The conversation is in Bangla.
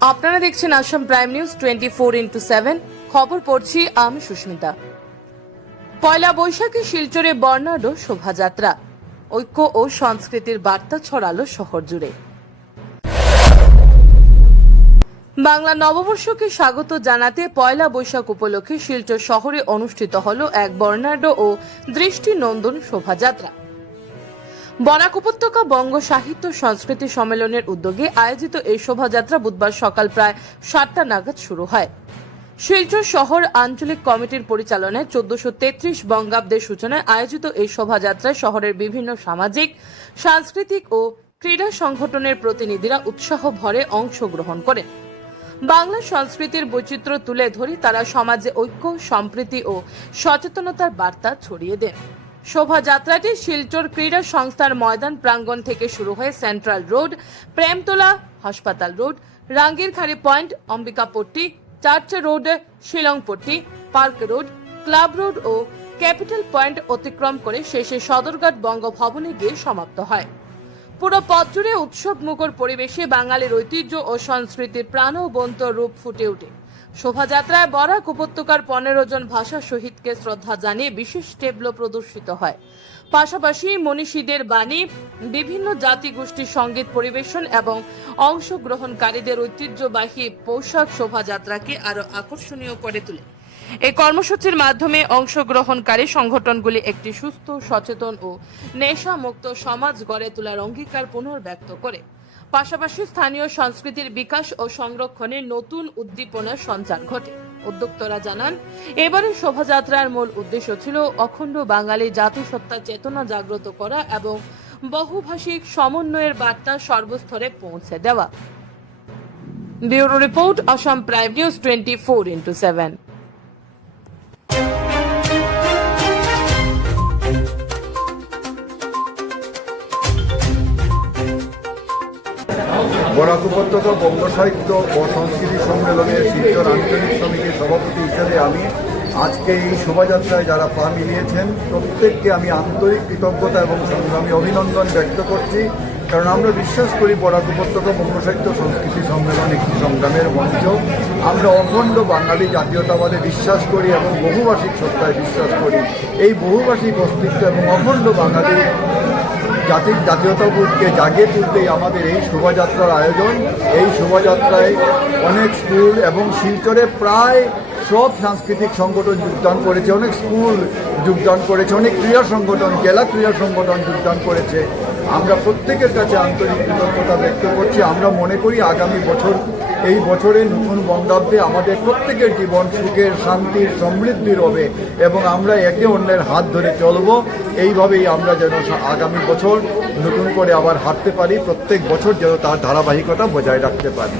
আপনারা দেখছেন আসাম প্রাইম নিউজ 24x7। খবর পড়ছি আমি সুস্মিতা। পয়লা বৈশাখে শিলচরে বর্ণাঢ্য শোভাযাত্রা, ঐক্য ও সংস্কৃতির বার্তা ছড়ালো শহর জুড়ে। বাংলা নববর্ষকে স্বাগত জানাতে পয়লা বৈশাখ উপলক্ষে শিলচর শহরে অনুষ্ঠিত হল এক বর্ণাঢ্য ও দৃষ্টিনন্দন শোভাযাত্রা। বরাক উপত্যকা বঙ্গ সাহিত্য সংস্কৃতি সম্মেলনের উদ্যোগে আয়োজিত এই শোভাযাত্রা বুধবার সকাল প্রায় 7টা নাগাদ শুরু হয়। শিলচর শহর আঞ্চলিক কমিটির পরিচালনায় 1433 বঙ্গাব্দের সূচনায় আয়োজিত এই শোভাযাত্রায় শহরের বিভিন্ন সামাজিক, সাংস্কৃতিক ও ক্রীড়া সংগঠনের প্রতিনিধিরা উৎসাহ ভরে অংশগ্রহণ করেন। বাংলা সংস্কৃতির বৈচিত্র্য তুলে ধরে তারা সমাজে ঐক্য, সম্প্রীতি ও সচেতনতার বার্তা ছড়িয়ে দেন। শোভাযাত্রাটি শিলচর ক্রীড়া সংস্থার ময়দান প্রাঙ্গণ থেকে শুরু হয়ে সেন্ট্রাল রোড, প্রেমতলা, হাসপাতাল road, Rangirkhari point, Ambikapatti, church road, Shillongpatti, park road, club road ও ক্যাপিটাল পয়েন্ট অতিক্রম করে শেষে সদরঘাট বঙ্গভবনে গিয়ে সমাপ্ত হয়। পুরো পথ জুড়ে উৎসব মুখর পরিবেশে বাঙালির ঐতিহ্য ও সংস্কৃতির প্রাণবন্ত রূপ ফুটে ওঠে। শোভাযাত্রায় বরাক উপত্যকার 15 জন ভাষা শহীদকে শ্রদ্ধা জানিয়ে বিশেষ টেবলো প্রদর্শিত হয়। পাশাপাশি মনীষীদের বাণী, বিভিন্ন জাতি গোষ্ঠীর সঙ্গীত পরিবেশন এবং অংশগ্রহণকারীদের ঐতিহ্যবাহী পোশাক শোভাযাত্রাকে আরো আকর্ষণীয় করে তোলে। এই কর্মসূচির মাধ্যমে অংশগ্রহণকারী সংগঠনগুলি একটি সুস্থ, সচেতন ও নেশামুক্ত সমাজ গড়ে তোলার অঙ্গীকার পুনর্ব্যক্ত করে। পাশাপাশি স্থানীয় সংস্কৃতির বিকাশ ও সংরক্ষণে নতুন উদ্দীপনার সঞ্চার ঘটে। উদ্যোক্তারা জানান, এবারের শোভাযাত্রার মূল উদ্দেশ্য ছিল অখণ্ড বাঙালি জাতিসত্তা চেতনা জাগ্রত করা এবং বহুভাষিক সমন্বয়ের বার্তা সর্বস্তরে পৌঁছে দেওয়া। Bureau report, Assam prime news 24x7। Barak উপত্যকা বঙ্গ সাহিত্য ও সংস্কৃতি সম্মেলনের শিলচর আঞ্চলিক সমিতির সভাপতি হিসেবে আমি আজকে এই শোভাযাত্রায় যারা পা মিলিয়েছেন প্রত্যেককে আমি আন্তরিক কৃতজ্ঞতা এবং সংগ্রামী অভিনন্দন ব্যক্ত করছি। কারণ আমরা বিশ্বাস করি বরাক উপত্যকা বঙ্গ সাহিত্য সংস্কৃতি সম্মেলন একটি সংগ্রামের মঞ্চ। আমরা অখণ্ড বাঙালি জাতীয়তাবাদে বিশ্বাস করি এবং বহুভাষিক সত্তায় বিশ্বাস করি। এই বহুভাষিক অস্তিত্ব এবং অখণ্ড বাঙালি জাতীয়তাবোধকে জাগিয়ে তুলতেই আমাদের এই শোভাযাত্রার আয়োজন। এই শোভাযাত্রায় অনেক স্কুল এবং শিলচরে প্রায় সব সাংস্কৃতিক সংগঠন যোগদান করেছে, অনেক স্কুল যোগদান করেছে, অনেক ক্রীড়া সংগঠন, জেলা ক্রীড়া সংগঠন যোগদান করেছে। আমরা প্রত্যেকের কাছে আন্তরিক কৃতজ্ঞতা ব্যক্ত করছি। আমরা মনে করি আগামী বছর, এই বছরে নতুন বঙ্গাব্দে আমাদের প্রত্যেকের জীবন সুখের, শান্তির, সমৃদ্ধির হবে এবং আমরা একে অন্যের হাত ধরে চলব। এইভাবেই আমরা যেন আগামী বছর নতুন করে আবার হাঁটতে পারি, প্রত্যেক বছর যেন তার ধারাবাহিকতা বজায় রাখতে পারি।